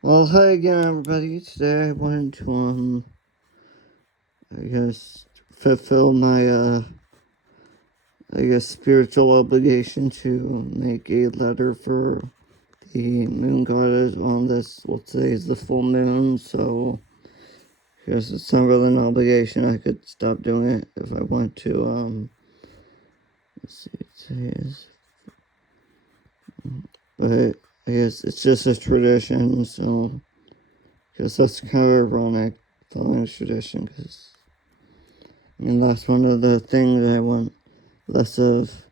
Well, hi again, everybody. Today I wanted to, I guess, fulfill my, spiritual obligation to make a letter for the moon goddess on this. Well, today is the full moon, so I guess it's not really an obligation. I could stop doing it if I want to. Let's see, today is, but I guess it's just a tradition, so I guess that's kind of ironic, following a tradition, because that's one of the things I want less of.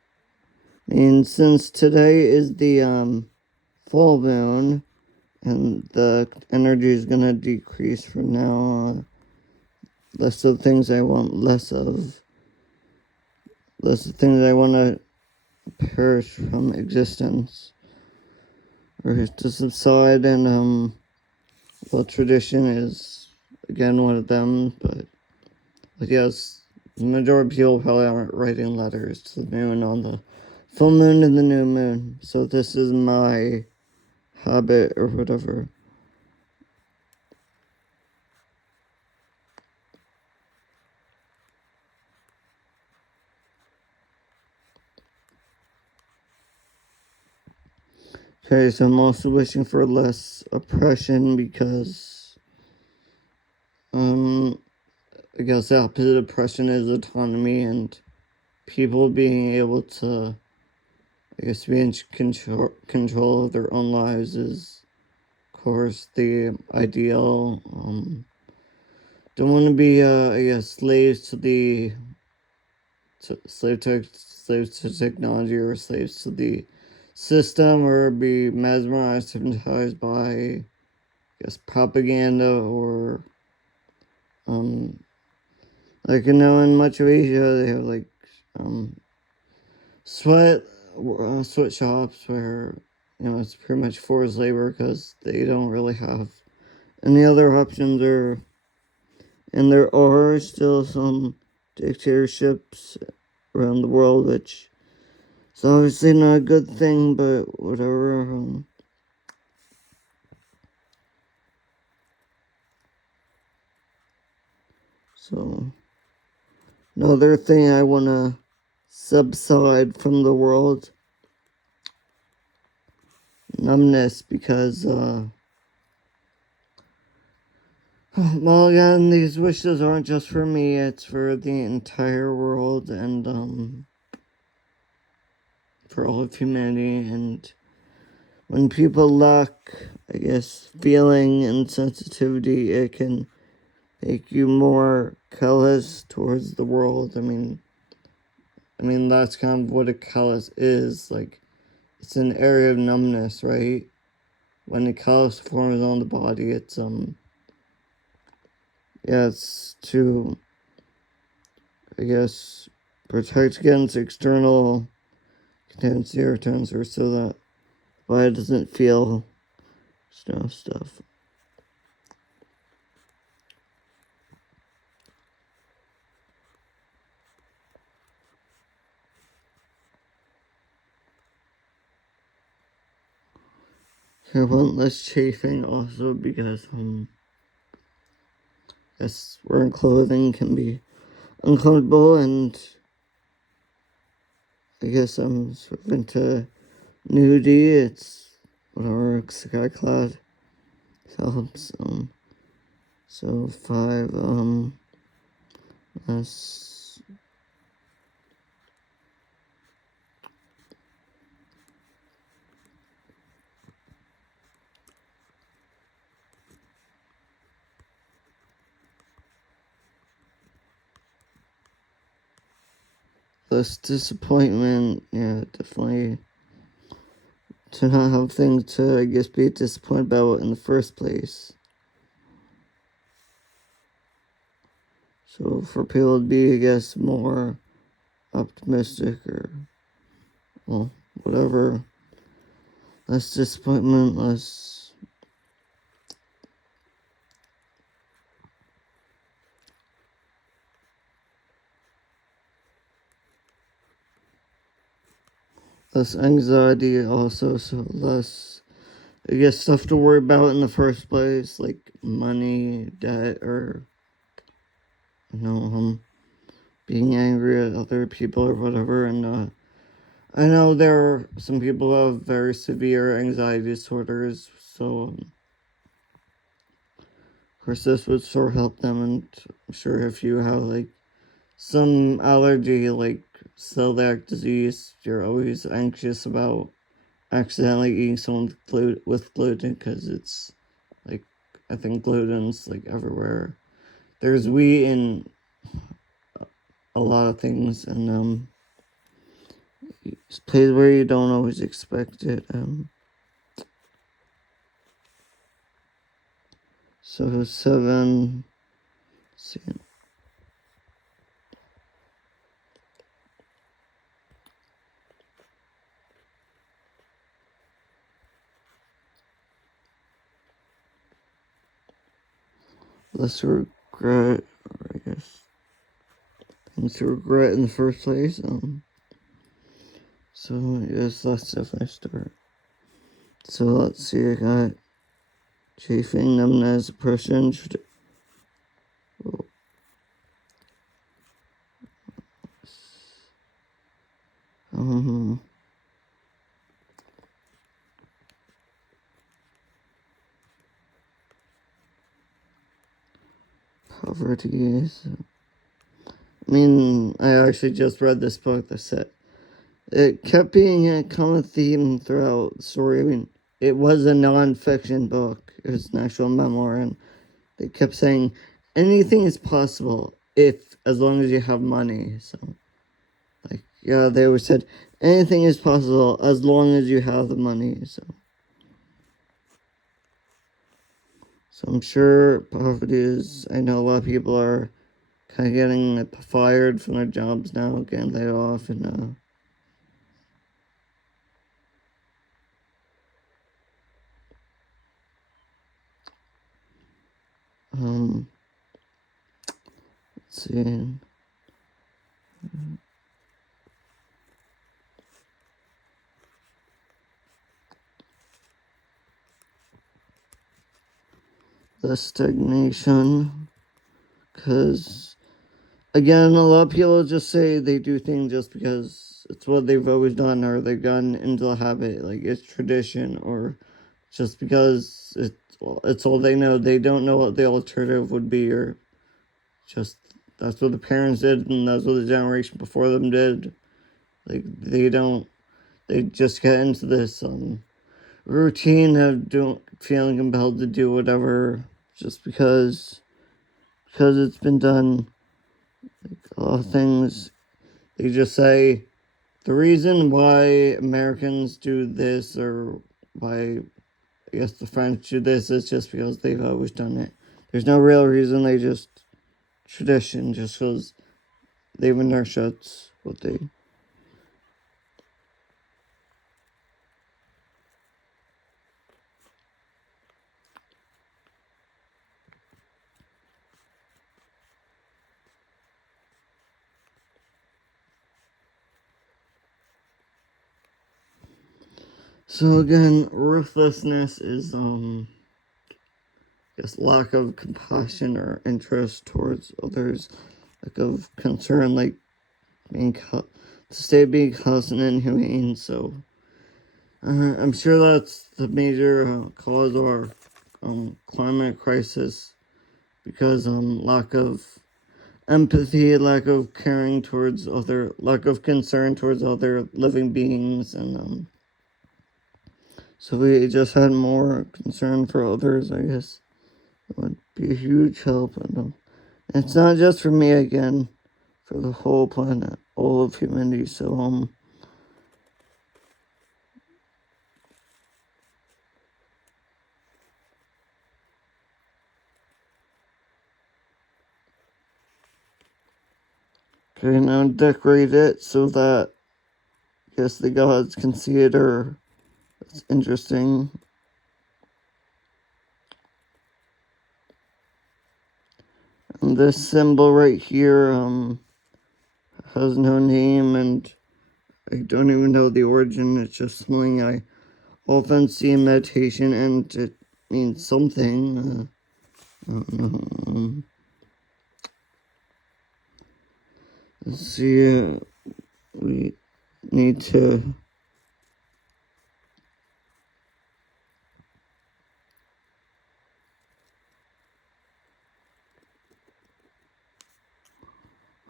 And since today is the full moon and the energy is gonna decrease from now on, less of things I want less of, less of things I want to perish from existence or to subside. And well, tradition is again one of them, but yes, the majority of people probably aren't writing letters to the moon on the full moon and the new moon. So this is my habit or whatever. Okay, so I'm also wishing for less oppression because, I guess the opposite of oppression is autonomy and people being able to, I guess, be in control of their own lives is, of course, the ideal. Don't want to be, I guess, slaves to technology or slaves to the system or be mesmerized, hypnotized by, I guess, propaganda or, like, in much of Asia, they have, like, sweatshops where, it's pretty much forced labor because they don't really have any other options, and there are still some dictatorships around the world, which is obviously not a good thing, but whatever. So, another thing I want to subside from the world, numbness, because, well, again, these wishes aren't just for me, it's for the entire world and, for all of humanity. And when people lack, I guess, feeling and sensitivity, it can make you more callous towards the world. I mean, that's kind of what a callus is. Like, it's an area of numbness, right? When a callus forms on the body, it's, it's to, I guess, protect against external cancer irritants, or so that the body doesn't feel stuff. I want less chafing also because, yes, wearing clothing can be uncomfortable, and I guess I'm sort of into nudity. It's whatever, sky cloud helps. So 5, less, less disappointment. Yeah, definitely. To not have things to, I guess, be disappointed about in the first place. So for people to be, I guess, more optimistic or, well, whatever, less disappointment, less anxiety also, so less, I guess, stuff to worry about in the first place, like money, debt, or, being angry at other people or whatever. And I know there are some people who have very severe anxiety disorders, so of course this would sort of help them. And I'm sure if you have like some allergy, like celiac disease, you're always anxious about accidentally eating something with gluten, because it's like, I think gluten's like everywhere. There's wheat in a lot of things, and it's places where you don't always expect it. So 7. Let's see. Less regret, or I guess things to regret in the first place. So yes, that's definitely a start. So let's see. I got chafing, numbness, depression. Um, Poverty. So, I mean, I actually just read this book that said it kept being a common theme throughout the story. I mean, it was a non-fiction book. It was an actual memoir, and they kept saying anything is possible as long as you have money. So, like, yeah, they always said anything is possible as long as you have the money. So I'm sure poverty is. I know a lot of people are kind of getting fired from their jobs now, getting laid off, and let's see. The stagnation, because again, a lot of people just say they do things just because it's what they've always done, or they've gotten into the habit, like it's tradition, or just because it's all they know. They don't know what the alternative would be, or just that's what the parents did, and that's what the generation before them did. Like they just get into this routine of feeling compelled to do whatever just because it's been done. Like a lot of things, they just say the reason why Americans do this, or why I guess the French do this, is just because they've always done it. There's no real reason. They just tradition, just because they've been their shuts what they. So again, ruthlessness is just lack of compassion or interest towards others, lack of concern, like to stay being constant and inhumane. So I'm sure that's the major cause of our climate crisis, because lack of empathy, lack of caring towards lack of concern towards other living beings, and so we just had more concern for others. I guess it would be a huge help, and it's not just for me, again, for the whole planet, all of humanity. So okay, now decorate it so that I guess the gods can see it, or it's interesting. And this symbol right here has no name, and I don't even know the origin. It's just something I often see in meditation, and it means something. I don't know. Let's see. We need to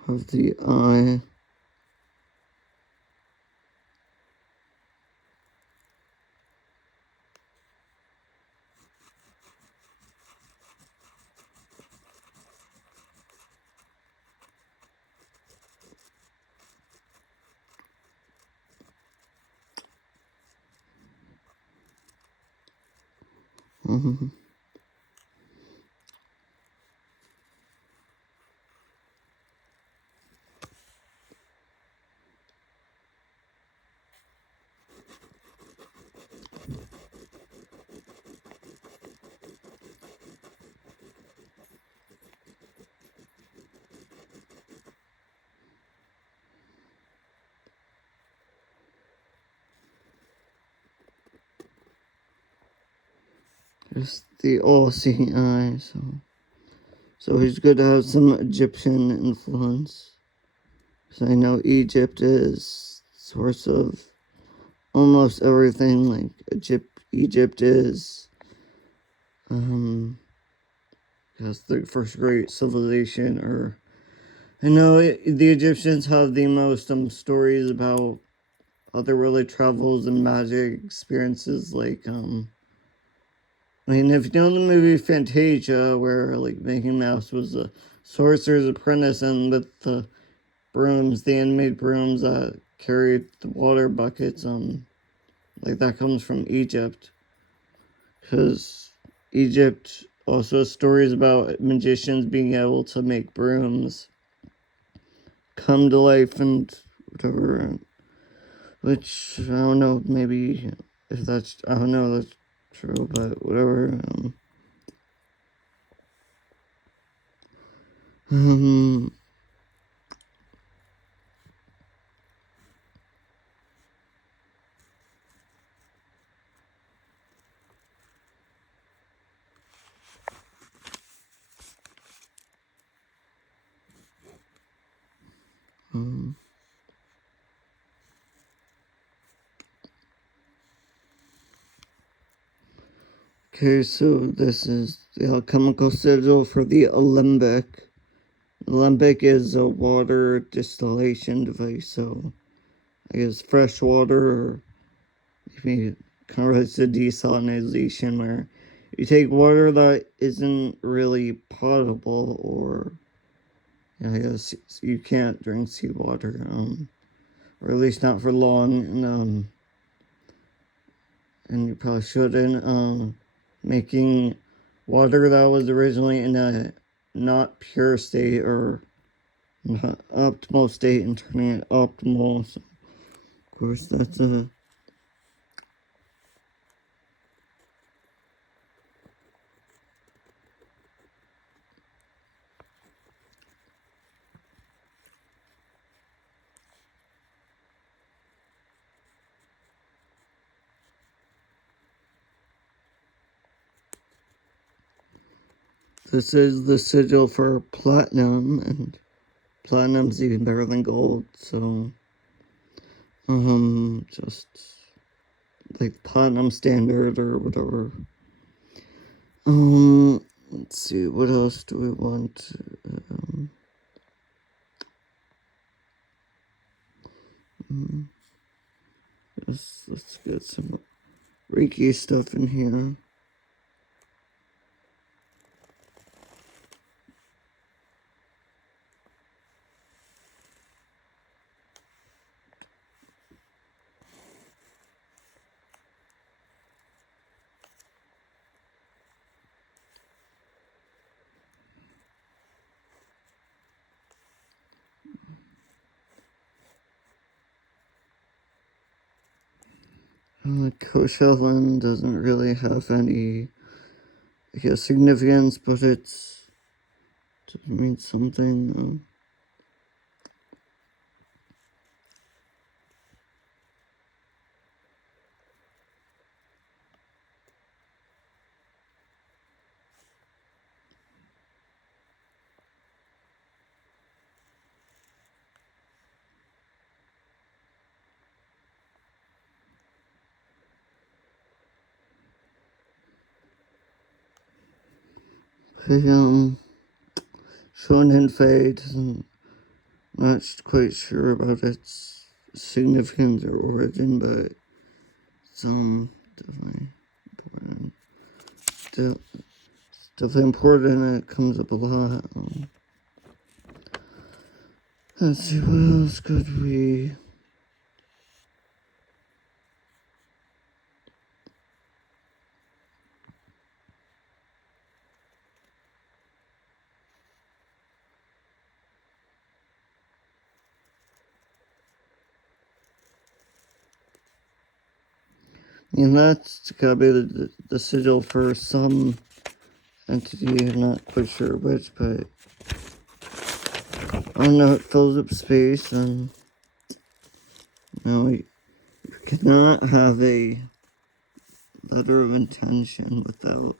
have the eye. Mhm. Just the all-seeing eye. So it's good to have some Egyptian influence. Because I know Egypt is source of almost everything. Like Egypt is, because the first great civilization. Or I know the Egyptians have the most stories about otherworldly travels and magic experiences. Like I mean, if you know the movie Fantasia, where like Mickey Mouse was a sorcerer's apprentice, and with the brooms, the handmade brooms that carried the water buckets, like that comes from Egypt, because Egypt also has stories about magicians being able to make brooms come to life and whatever, which I don't know, maybe if that's, I don't know, that's true, but whatever. Um, um, okay, so this is the alchemical sigil for the alembic. Alembic is a water distillation device, so I guess fresh water, or maybe kind of relates to desalinization, where you take water that isn't really potable, or yeah, I guess you can't drink seawater, or at least not for long, and you probably shouldn't, making water that was originally in a not pure state or not optimal state and turning it optimal. So, of course, that's a. This is the sigil for platinum, and platinum's even better than gold. So, just like platinum standard or whatever. Let's see, what else do we want? Let's get some Reiki stuff in here. Coachella doesn't really have any, I guess, significance, but it does mean something. Shonen Fate, I'm not quite sure about its significance or origin, but it's definitely important. Definitely important. It comes up a lot. Let's see, what else could we... that's gotta be the sigil for some entity. I'm not quite sure which, but I know it fills up space, and you cannot have a letter of intention without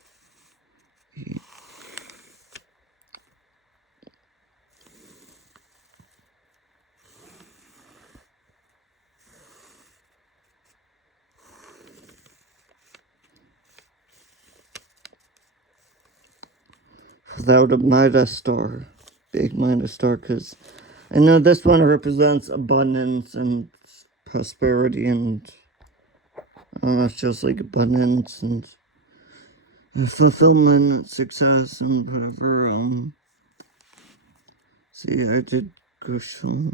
a Midas star, big Midas star, because I know this one represents abundance and prosperity, and I don't know, it's just like abundance and fulfillment, success, and whatever. See, I did go show.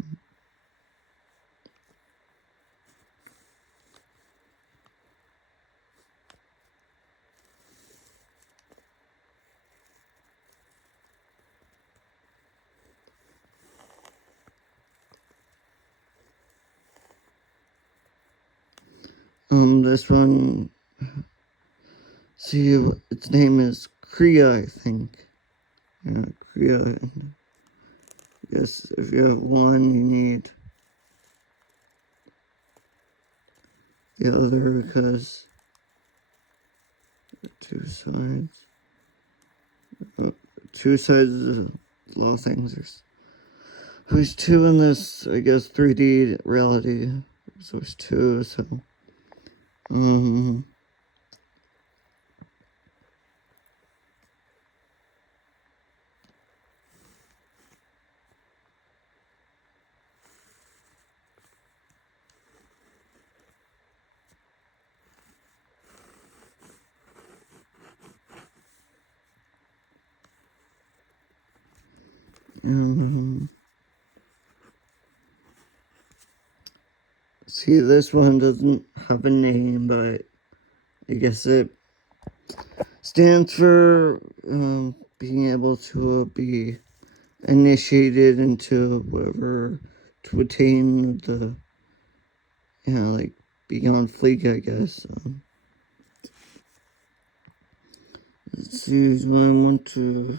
This one, see, its name is Kriya, I think. Yeah, Kriya. Yes, if you have one, you need the other, because two sides. Two sides of a lot of things. There's two in this, I guess, 3D reality. So there's two, so. See, this one doesn't have a name, but I guess it stands for being able to be initiated into whatever, to attain the, like being on fleek, I guess. Let's see, what I want to.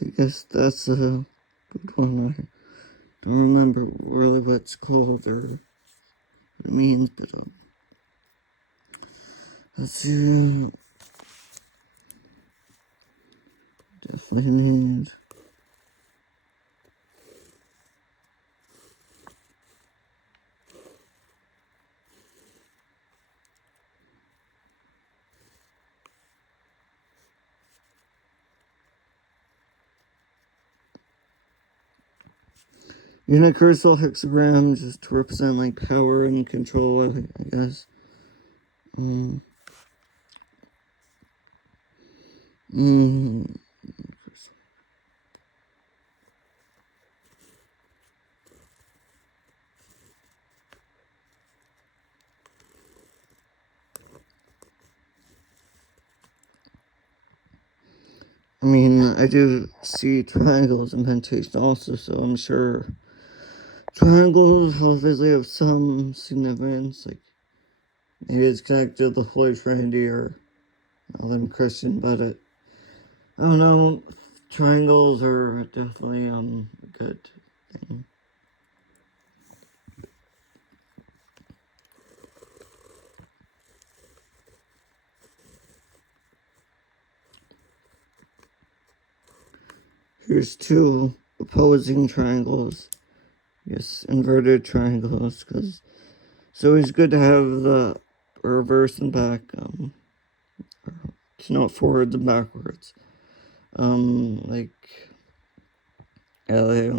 I guess that's a good one. I don't remember really what it's called or what it means, but let's see. Definitely need. Universal hexagram just to represent like power and control, I guess. I mean, I do see triangles in meditation also, so I'm sure triangles obviously have some significance, like maybe it's connected to the Holy Trinity or All them Christian, but I don't know. Triangles are definitely a good thing. Here's two opposing triangles. Yes, inverted triangles, because it's always good to have the reverse and back, to note forwards and backwards. Like, yeah, they,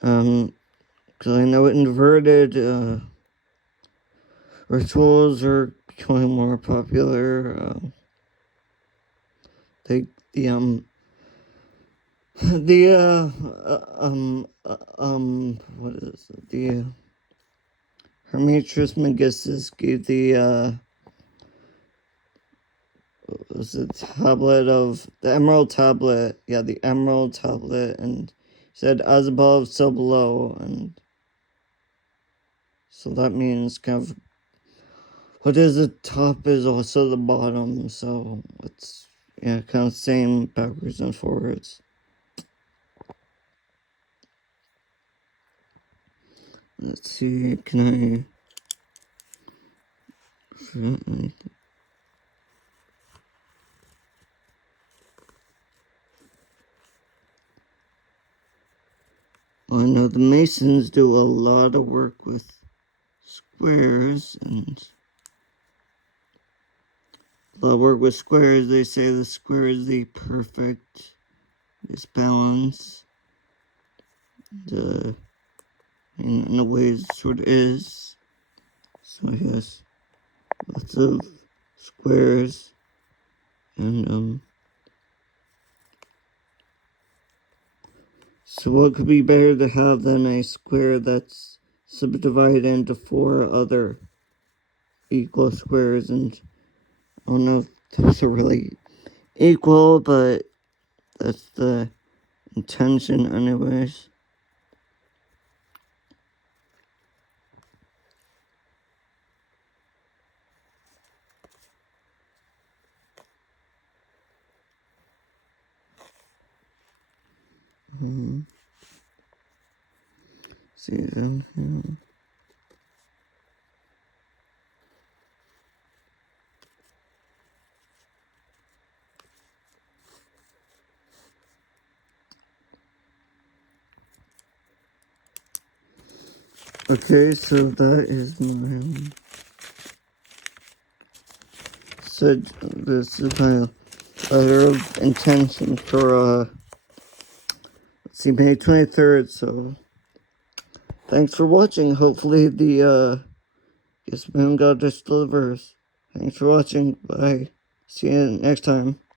because I know inverted, rituals are becoming more popular. The what is it? The Hermetrius Megistus gave the was the tablet of the Emerald Tablet? Yeah, the Emerald Tablet, and said as above, so below, and so that means kind of what is the top is also the bottom. So it's kind of same backwards and forwards. Let's see, can I? I know the Masons do a lot of work with squares, and a lot of work with squares. They say the square is the perfect balance. In a way, it sort of is. So yes, lots of squares, and so what could be better to have than a square that's subdivided into 4 other equal squares? And I don't know if those are really equal, but that's the intention anyways. See them here. Okay, so that is my this is my letter of intention for let's see, May 23rd. So thanks for watching. Hopefully the Yes Moon Goddess delivers. Thanks for watching. Bye. See you next time.